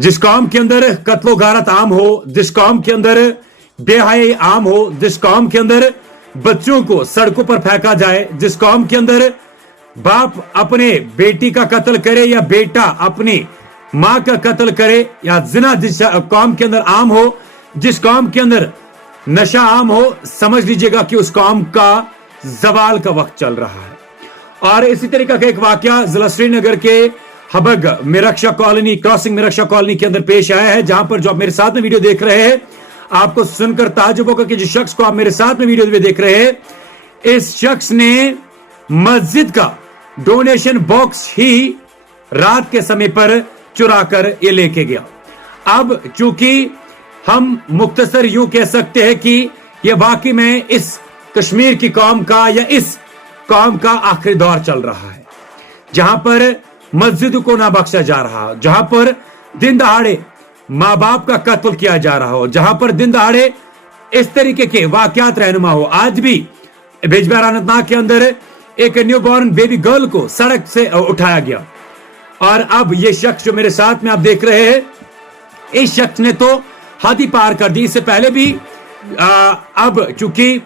जिस कौम के अंदर कत्लो गारत आम हो, जिस कौम के अंदर बेहयाई आम हो, जिस कौम के अंदर बच्चों को सड़कों पर फेंका जाए, जिस कौम के अंदर बाप अपने बेटी का कत्ल करे या बेटा अपनी मां का कत्ल करे या जिना जिस कौम के अंदर आम हो, जिस कौम के अंदर नशा आम हो, समझ लीजिएगा कि उस कौम का जवाल का वक्त चल रहा है। और इसी तरीके का एक वाकया जिला श्रीनगर के हबग मिरक्षा कॉलोनी, क्रॉसिंग मिरक्षा कॉलोनी के अंदर पेश आया है, जहां पर जो आप मेरे साथ में वीडियो देख रहे हैं, आपको सुनकर ताज्जुब होगा कि जिस शख्स को आप मेरे साथ में वीडियो में देख रहे हैं, इस शख्स ने मस्जिद का डोनेशन बॉक्स ही रात के समय पर चुरा कर ये लेके गया। अब चूंकि हम मुख्तसर यूं कह सकते हैं कि यह वाकई में इस कश्मीर की कौम का या इस कौम का आखिरी दौर चल रहा है, जहां पर मस्जिद को ना बख्शा जा रहा हो, जहां पर दिन दहाड़े मां बाप का कत्ल किया जा रहा हो, जहां पर दिन दहाड़े इस तरीके के वाकयात रहनुमा हो। आज भी बिजबेहारा अनंतनाग के अंदर एक न्यूबॉर्न बेबी गर्ल को सड़क से उठाया गया। और अब ये शख्स जो मेरे साथ में आप देख रहे हैं, इस शख्स ने तो हद ही पार कर दी। इससे पहले भी अब चूंकि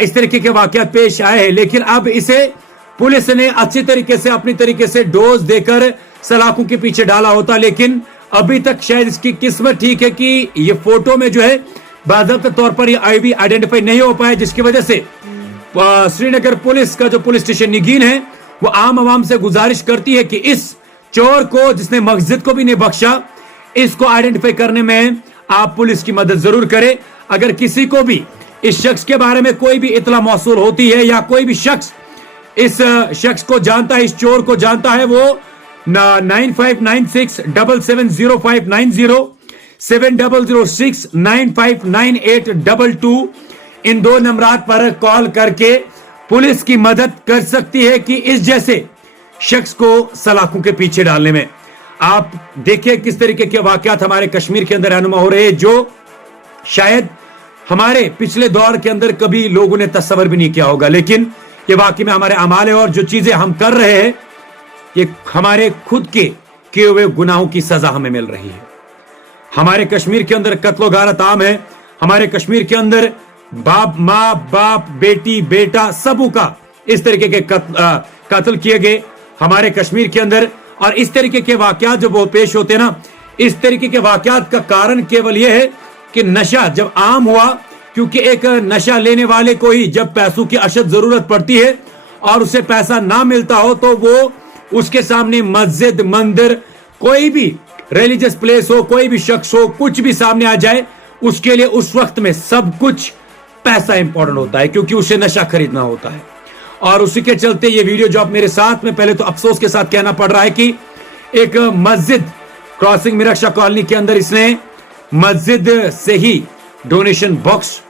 इस तरीके के वाकयात पेश आए हैं, लेकिन अब इसे पुलिस ने अच्छी तरीके से अपनी तरीके से डोज देकर सलाखों के पीछे डाला होता, लेकिन अभी तक शायद इसकी किस्मत ठीक है कि ये फोटो में जो है बाकायदा तौर पर ये भी आइडेंटिफाई नहीं हो पाया, जिसकी वजह से श्रीनगर पुलिस का जो पुलिस स्टेशन निगीन है वो आम आवाम से गुजारिश करती है कि इस चोर को, जिसने मस्जिद को भी नहीं बख्शा, इसको आइडेंटिफाई करने में आप पुलिस की मदद जरूर करें। अगर किसी को भी इस शख्स के बारे में कोई भी इतला मौसूल होती है या कोई भी शख्स इस शख्स को जानता है, इस चोर को जानता है, वो 9596770590 7006959822 इन दो नंबरात पर कॉल करके पुलिस की मदद कर सकती है कि इस जैसे शख्स को सलाखों के पीछे डालने में। आप देखिए किस तरीके के वाकयात हमारे कश्मीर के अंदर रहनुमा हो रहे हैं, जो शायद हमारे पिछले दौर के अंदर कभी लोगों ने तस्वर भी नहीं किया होगा, लेकिन ये वाकई में हमारे अमाल है। और जो चीजें हम कर रहे हैं, ये हमारे खुद के किए हुए गुनाहों की सजा हमें मिल रही है। हमारे कश्मीर के अंदर कत्लो गारत आम है, हमारे कश्मीर के अंदर बाप माँ बाप बेटी बेटा सबू का इस तरीके के कत्ल किए गए हमारे कश्मीर के अंदर। और इस तरीके के वाकयात जब वो पेश होते हैं ना, इस तरीके के वाकयात का कारण केवल यह है कि नशा जब आम हुआ, क्योंकि एक नशा लेने वाले को ही जब पैसों की अशद जरूरत पड़ती है और उसे पैसा ना मिलता हो, तो वो उसके सामने मस्जिद मंदिर कोई भी रिलीजियस प्लेस हो, कोई भी शख्स हो, कुछ भी सामने आ जाए, उसके लिए उस वक्त में सब कुछ पैसा इंपॉर्टेंट होता है, क्योंकि उसे नशा खरीदना होता है। और उसी के चलते ये वीडियो जो आप मेरे साथ में, पहले तो अफसोस के साथ कहना पड़ रहा है कि एक मस्जिद क्रॉसिंग मिरक्षा कॉलोनी के अंदर इसने मस्जिद से ही डोनेशन बॉक्स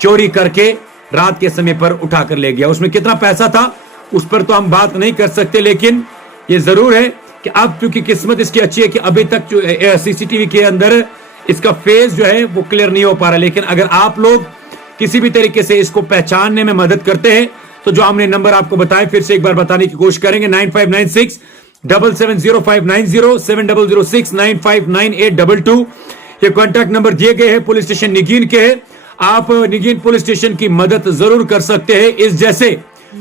चोरी करके रात के समय पर उठाकर ले गया। उसमें कितना पैसा था उस पर तो हम बात नहीं कर सकते, लेकिन ये जरूर है कि अब क्योंकि किस्मत इसकी अच्छी है कि अभी तक जो सीसीटीवी के अंदर इसका फेस जो है वो क्लियर नहीं हो पा रहा। लेकिन अगर आप लोग किसी भी तरीके से इसको पहचानने में मदद करते हैं, तो जो हमने नंबर आपको बताए फिर से एक बार बताने की कोशिश करेंगे, 9596770590 7006959822। ये कॉन्टैक्ट नंबर दिए गए हैं, पुलिस स्टेशन निगीन के हैं। आप निगीन पुलिस स्टेशन की मदद जरूर कर सकते हैं इस जैसे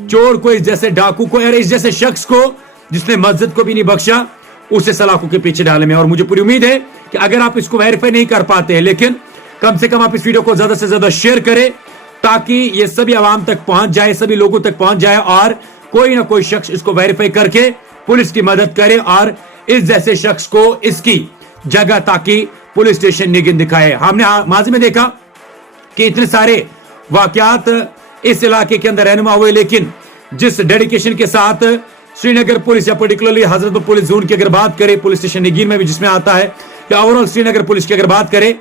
चोर को, इस जैसे डाकू को और इस जैसे शख्स को जिसने मस्जिद को भी नहीं बख्शा, उसे सलाखों के पीछे डालने में। और मुझे पूरी उम्मीद है कि अगर आप इसको वेरीफाई नहीं कर पाते हैं, लेकिन कम से कम आप इस वीडियो को ज्यादा से ज्यादा शेयर करें, ताकि ये सभी आवाम तक पहुंच जाए, सभी लोगों तक पहुंच जाए और कोई ना कोई शख्स इसको वेरीफाई करके पुलिस की मदद करे और इस जैसे शख्स को इसकी जगह ताकि पुलिस स्टेशन निगीन दिखाए। हमने माजी में देखा कि इतने सारे वाकयात इस इलाके के अंदर रहनुमा हुए, लेकिन जिस डेडिकेशन के साथ श्रीनगर पुलिस या पर्टिकुलरली हजरतपुर पुलिस जोन की अगर बात करें, पुलिस स्टेशन निगीन में भी जिसमें आता है, या ओवरऑल श्रीनगर पुलिस की अगर बात करें,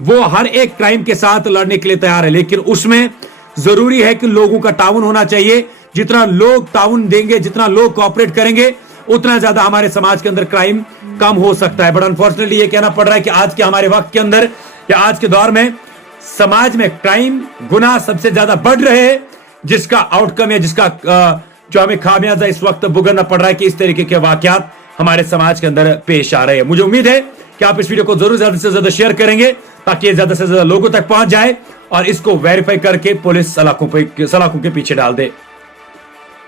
वो हर एक क्राइम के साथ लड़ने के लिए तैयार है। लेकिन उसमें जरूरी है कि लोगों का ताउन होना चाहिए। जितना लोग ताउन देंगे, जितना लोग कोऑपरेट करेंगे, उतना ज्यादा हमारे समाज के अंदर क्राइम कम हो सकता है। बट अनफॉर्चुनेटली ये कहना पड़ रहा है कि आज के हमारे वक्त के अंदर या आज के दौर में समाज में क्राइम गुनाह सबसे ज्यादा बढ़ रहे हैं, जिसका आउटकम या जिसका जो हमें खामियाजा इस वक्त भुगतना पड़ रहा है कि इस तरीके के वाकयात हमारे समाज के अंदर पेश आ रहे हैं। मुझे उम्मीद है कि आप इस वीडियो को जरूर ज्यादा से ज्यादा शेयर करेंगे ताकि ये ज्यादा से ज्यादा लोगों तक पहुंच जाए और इसको वेरीफाई करके पुलिस सलाखों के पीछे डाल दे।